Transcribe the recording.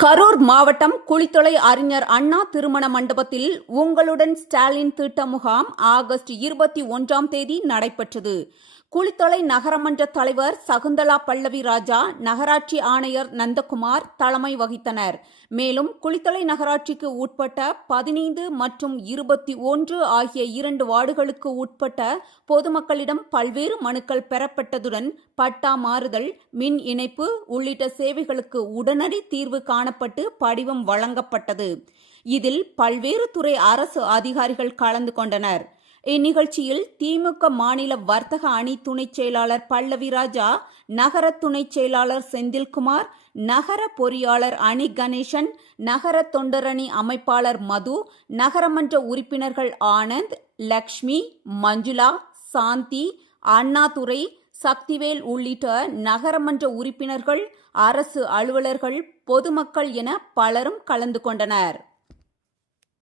கரூர் மாவட்டம் குளித்தொலை அறிஞர் அண்ணா திருமண மண்டபத்தில் உங்களுடன் ஸ்டாலின் திட்ட முகாம் ஆகஸ்ட் இருபத்தி ஒன்றாம் தேதி நடைபெற்றது. குளித்தொலை நகரமன்ற தலைவர் சகுந்தலா பல்லவி ராஜா நகராட்சி ஆணையர் நந்தகுமார் தலைமை வகித்தனர். மேலும் குளித்தொலை நகராட்சிக்கு உட்பட்ட பதினைந்து மற்றும் இருபத்தி ஒன்று ஆகிய இரண்டு வார்டுகளுக்கு உட்பட்ட பொதுமக்களிடம் பல்வேறு மனுக்கள் பெறப்பட்டதுடன் பட்டா மாறுதல் மின் இணைப்பு உள்ளிட்ட சேவைகளுக்கு உடனடி தீர்வு காணப்பட்டு படிவம் வழங்கப்பட்டது. இதில் பல்வேறு துறை அரசு அதிகாரிகள் கலந்து கொண்டனர். இந்நிகழ்ச்சியில் திமுக மாநில வர்த்தக அணி துணைச் செயலாளர் பல்லவி ராஜா நகர துணைச் செயலாளர் செந்தில்குமார் நகர பொறியாளர் அணி கணேசன் நகர தொண்டரணி அமைப்பாளர் மது நகரமன்ற உறுப்பினர்கள் ஆனந்த் லக்ஷ்மி மஞ்சுளா சாந்தி அண்ணாதுரை சக்திவேல் உள்ளிட்ட நகரமன்ற உறுப்பினர்கள் அரசு அலுவலர்கள் பொதுமக்கள் என பலரும் கலந்து கொண்டனர்.